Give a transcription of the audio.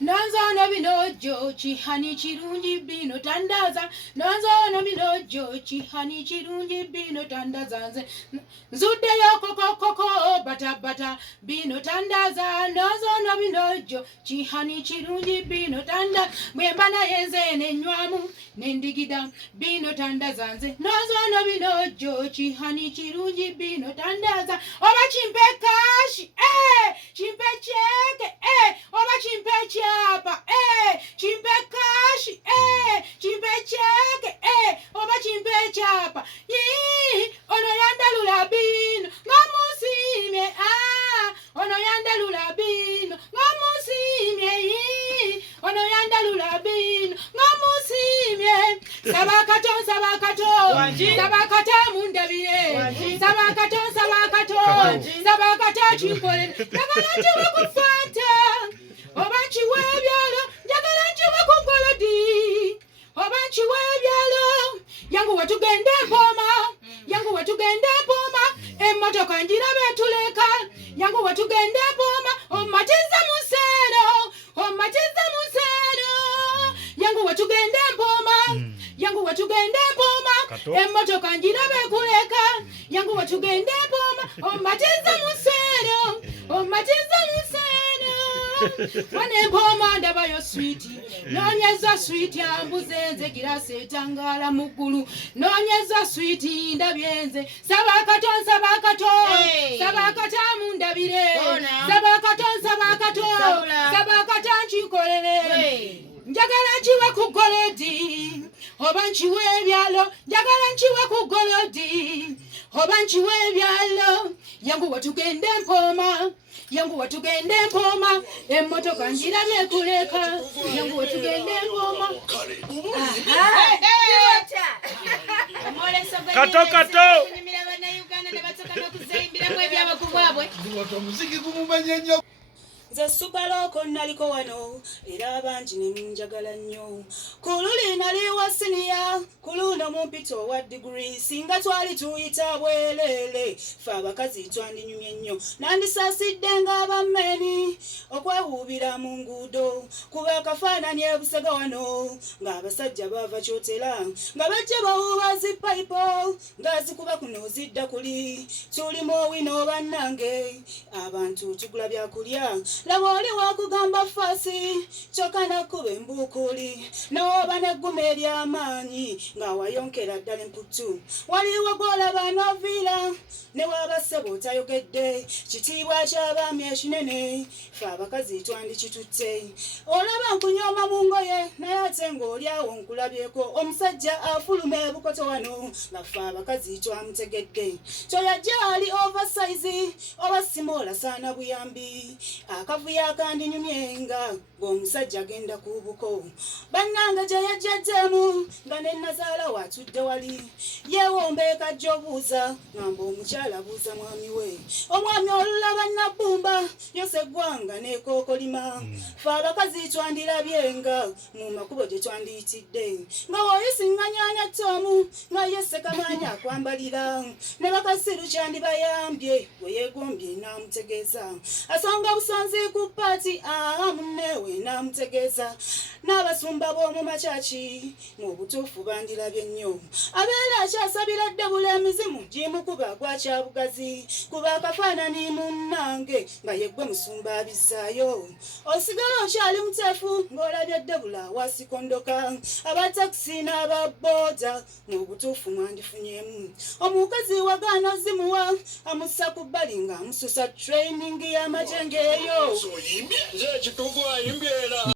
Nonzono bilojo chihani chirungi bino tandaza. Nonzono bilojo chihani chirungi bino tandaza. Nzude yo koko bata bino tandaza. Nonzono bilojo chihani chirungi bino tanda. Mwembana yenze nenywamu nendigida bino tandaza. Nonzono bilojo chihani chirungi bino tandaza. Oba chimpekashi chimpecheke oba chimpechapa chimpekashi chimpecheke oba chimpechapa ono yandalula bino ngamusime ono yandalula bino ngamusime ono yandalula bino ngamusime sabakato mundabire sabakato chinkole ndagala bakufata obanchi webyalo ndagala bakugolodi obanchi webyalo yangu watugende mpoma emmotoka njira betuleka yangu watugende mpoma omatiza musero yangu watugende mpoma emmotoka njira bekuleka yangu watugende mpoma omatiza musero wane mpoma ndaba yo sweeti nonyeza sweeti ambuzenze girase etangala mugulu nonyeza sweeti ndabyenze sabakato mundabire sabakato nchikolere njagala nchiwe ku golodi oba nchiwe ebyalo njagala nchiwe ku golodi oba nchiwe ebyalo yangu watugende mpoma emmotoka njira bekuleka yangu watugende mpoma kato Nze Subaloko naliko wano era abangi nenjagala nnyo kululi nali wa senior kuluno mumpito wa degree singa twali tuyita bwelele fe abakazi twandinyumye nnyo nandisaasidde ng'abameni okwewuubira mu nguudo kuba akafaananyi ebusega wano ng'abasajja bava kyotera nga bajja bawuuba zipayipo ng'azikuba kuno zidda kuli tulimu owino bannange abantu tugula byakulya laba oli wakugamba fasi kyokka nakuba embukuli n'oba n'eggumu ery'amaanyi nga wayonkera ddala emputu waliwo gw'olaba noviira ne waba ssebo otayogedde kitiibwa ky'abaami ekinene fe abakazi twandikitutte olaba nkunyooma mu ngoye naye ate ng'oli awo nkulabyeko omusajja afuluma ebukoto wano nga fe abakazi twamutegedde kyoyajja ali oversize oba simoola saana buyambi akavuyo akandinyumye nga ng'omusajja agenda ku buko bannange gye yajjaddemu nga ne Nazaala watudde wali yeewombeeka gy'obuuza ngamba omukyala abuuza mwami we omwami olulaba nabbumba yose eggwanga n'ekookolima fe abakazi twandirabye nga mu makubo gye twandiyitidde nga woyisiŋŋanyanya Tomu nga ye Ssekamaanya akwambalira ne bakasiru kyandibayambye we yeegombye n'amutegeeza asonga busonzi ku paati munneewe n'amutegeeza n'abasumba b'omu makyaki mu butuufu bandirabye nnyo abeera akyasabira ddebula emizimu gimukuba gwakyabugazi kuba akafaanani munnange nga yeggwe musumba abizzaayo osigala okyali muteefu ng'olabye ddebula wasikondoka abatakisi n'ababooda mu butuufu mwandifunyemu omukazi wagaana ozimuwa amussa ku bbali ng'amususa training y'amajengeeyo